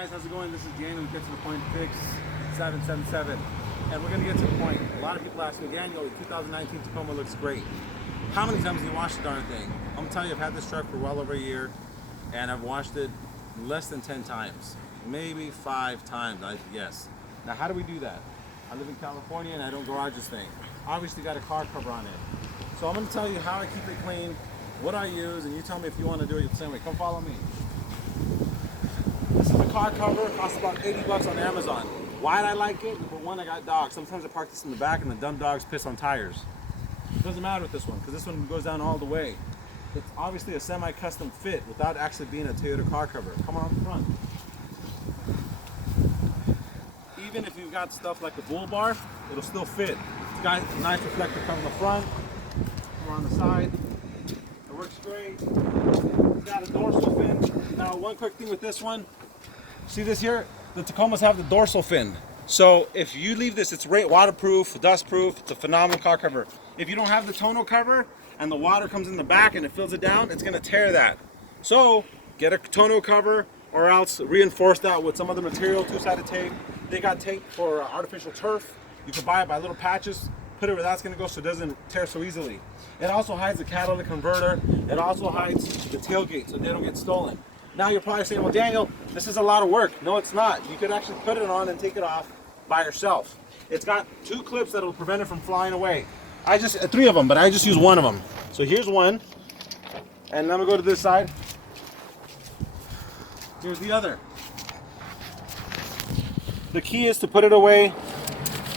guys, how's it going? This is Daniel with Get to the Point Fix 777, and we're going to get to the point. A lot of people ask me, Daniel, the 2019 Tacoma looks great. How many times do you wash the darn thing? I'm going to tell you, I've had this truck for well over a year, and I've washed it less than 10 times. Maybe 5 times, I guess. Now, how do we do that? I live in California, and I don't garage this thing. Obviously got a car cover on it. So I'm going to tell you how I keep it clean, what I use, and you tell me if you want to do it the same way. Come follow me. This is the car cover. It costs about 80 bucks on Amazon. Why'd I like it? Number one, I got dogs. Sometimes I park this in the back and the dumb dogs piss on tires. It doesn't matter with this one because this one goes down all the way. It's obviously a semi-custom fit without actually being a Toyota car cover. Come on the front. Even if you've got stuff like a bull bar, it'll still fit. It's got a nice reflector coming in the front, or on the side. It works great. It's got a dorsal fin. Now, one quick thing with this one. See this here? The Tacomas have the dorsal fin. So if you leave this, it's waterproof, dust-proof. It's a phenomenal car cover. If you don't have the tonneau cover and the water comes in the back and it fills it down, it's gonna tear that. So get a tonneau cover or else reinforce that with some other material, two-sided tape. They got tape for artificial turf. You can buy it by little patches. Put it where that's gonna go so it doesn't tear so easily. It also hides the catalytic converter. It also hides the tailgate so they don't get stolen. Now you're probably saying, well, Daniel, this is a lot of work. No, it's not. You could actually put it on and take it off by yourself. It's got 2 clips that will prevent it from flying away. 3 of them, but I just use one of them. So here's one, and let me go to this side. Here's the other. The key is to put it away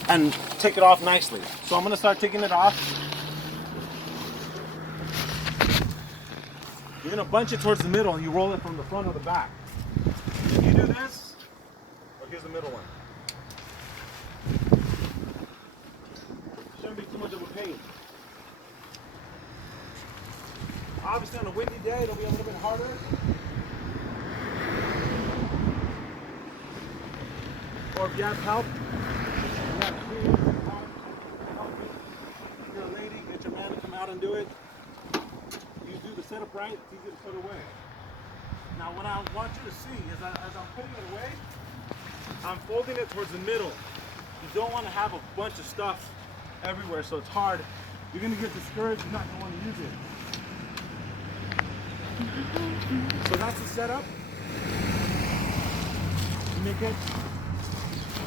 and take it off nicely. So I'm gonna start taking it off. You're gonna bunch it towards the middle and you roll it from the front or the back. If you do this, oh, here's the middle one. Shouldn't be too much of a pain. Obviously on a windy day, it'll be a little bit harder. Or if you have help, you're a lady, get your man to come out and do it. You do the setup right, it's easy to put away. Now what I want you to see is that as I'm putting it away, I'm folding it towards the middle. You don't want to have a bunch of stuff everywhere so it's hard. You're going to get discouraged, you're not going to want to use it. So that's the setup. You make it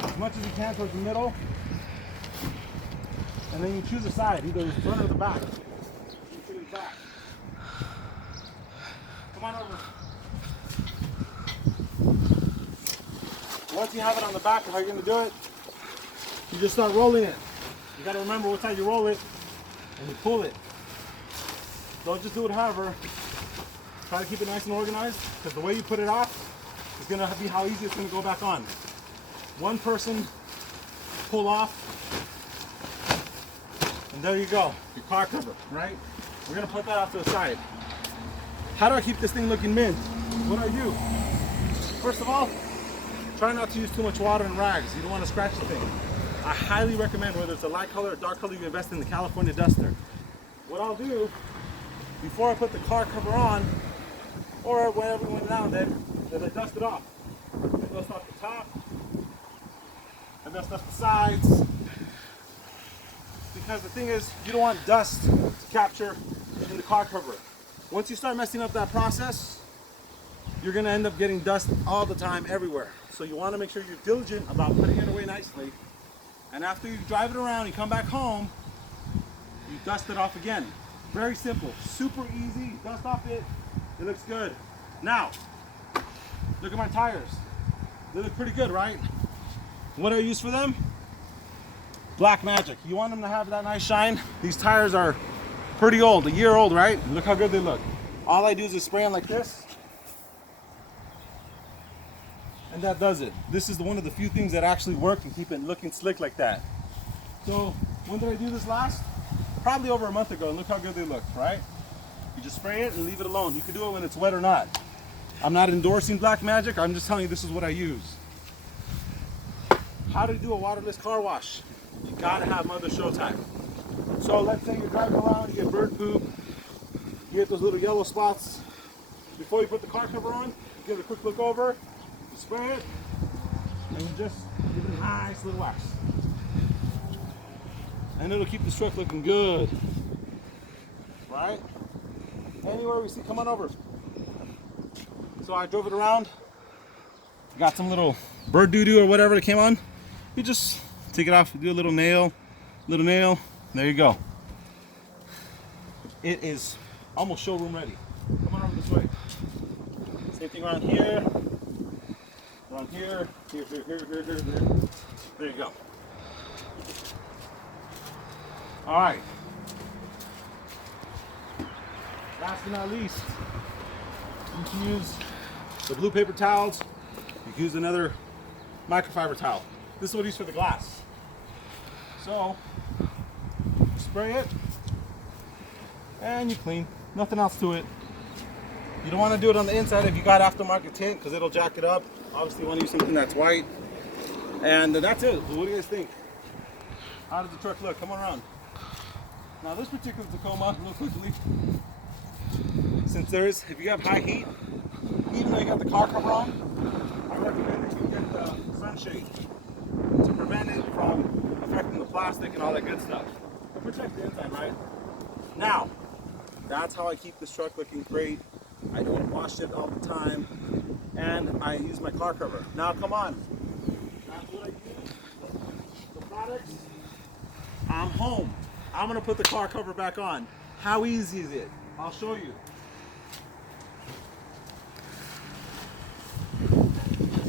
as much as you can towards the middle. And then you choose a side, either the front or the back. You put it back. Come on over. Once you have it on the back, how you're going to do it, you just start rolling it. You got to remember what side you roll it and you pull it. Don't just do it however. Try to keep it nice and organized because the way you put it off is going to be how easy it's going to go back on. One person pull off and there you go, your car cover, right? We're going to put that off to the side. How do I keep this thing looking mint? What do I do? First of all, try not to use too much water and rags. You don't want to scratch the thing. I highly recommend, whether it's a light color or dark color, you invest in the California Duster. What I'll do, before I put the car cover on, or whenever we went down then I dust it off. I dust off the top, I dust off the sides. Because the thing is, you don't want dust to capture in the car cover. Once you start messing up that process, you're going to end up getting dust all the time everywhere. So you want to make sure you're diligent about putting it away nicely. And after you drive it around, you come back home, you dust it off again. Very simple, super easy. Dust off it, it looks good. Now, look at my tires. They look pretty good, right? What do I use for them? Black Magic. You want them to have that nice shine? These tires are pretty old, a year old, right? Look how good they look. All I do is just spray them like this. And that does it. This is one of the few things that actually work and keep it looking slick like that. So, when did I do this last? Probably over a month ago, and look how good they look, right? You just spray it and leave it alone. You can do it when it's wet or not. I'm not endorsing Black Magic, I'm just telling you this is what I use. How to do a waterless car wash? You gotta have Mother Showtime. So let's say you're driving around, you get bird poop, you get those little yellow spots. Before you put the car cover on, you give it a quick look over, spray it, and you just give it a nice little wax. And it'll keep this truck looking good. Right? Anywhere we see, come on over. So I drove it around. Got some little bird doo-doo or whatever that came on. You just take it off, do a little nail. There you go. It is almost showroom ready. Come on over this way. Same thing around here. Around here. Here. There you go. All right. Last but not least, you can use the blue paper towels. You can use another microfiber towel. This is what I use for the glass. So, spray it, and you clean. Nothing else to it. You don't want to do it on the inside if you got aftermarket tint, because it'll jack it up. Obviously, you want to use something that's white. And that's it. What do you guys think? How does the truck look? Come on around. Now, this particular Tacoma, real quickly, since if you have high heat, even though you got the car cover on, I recommend that you get the sunshade to prevent it from affecting the plastic and all that good stuff. But protect the inside, right? Now, that's how I keep this truck looking great. I don't wash it all the time, and I use my car cover. Now, come on. That's what I do. The products, I'm home. I'm gonna put the car cover back on. How easy is it? I'll show you.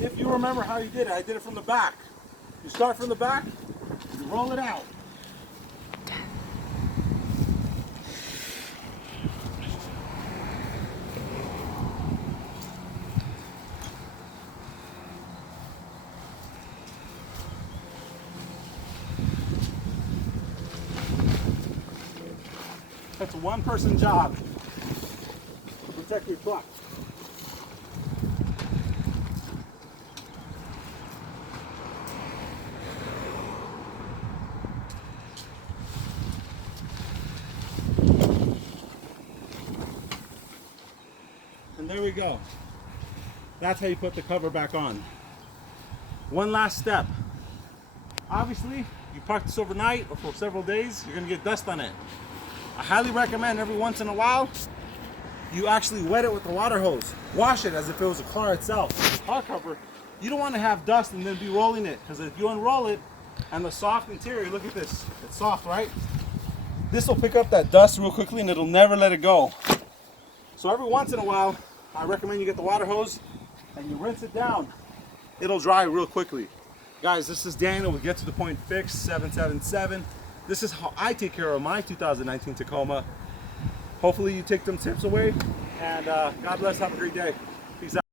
If you remember how you did it, I did it from the back. You start from the back, you roll it out. That's a one-person job to protect your truck. And there we go. That's how you put the cover back on. One last step. Obviously, you park this overnight or for several days, you're gonna get dust on it. I highly recommend every once in a while, you actually wet it with the water hose. Wash it as if it was a car itself. The car cover, you don't want to have dust and then be rolling it, because if you unroll it and the soft interior, look at this, it's soft, right? This will pick up that dust real quickly and it'll never let it go. So every once in a while, I recommend you get the water hose and you rinse it down. It'll dry real quickly. Guys, this is Daniel with Get to the Point Fix 777. This is how I take care of my 2019 Tacoma. Hopefully you take them tips away, and God bless, have a great day. Peace out.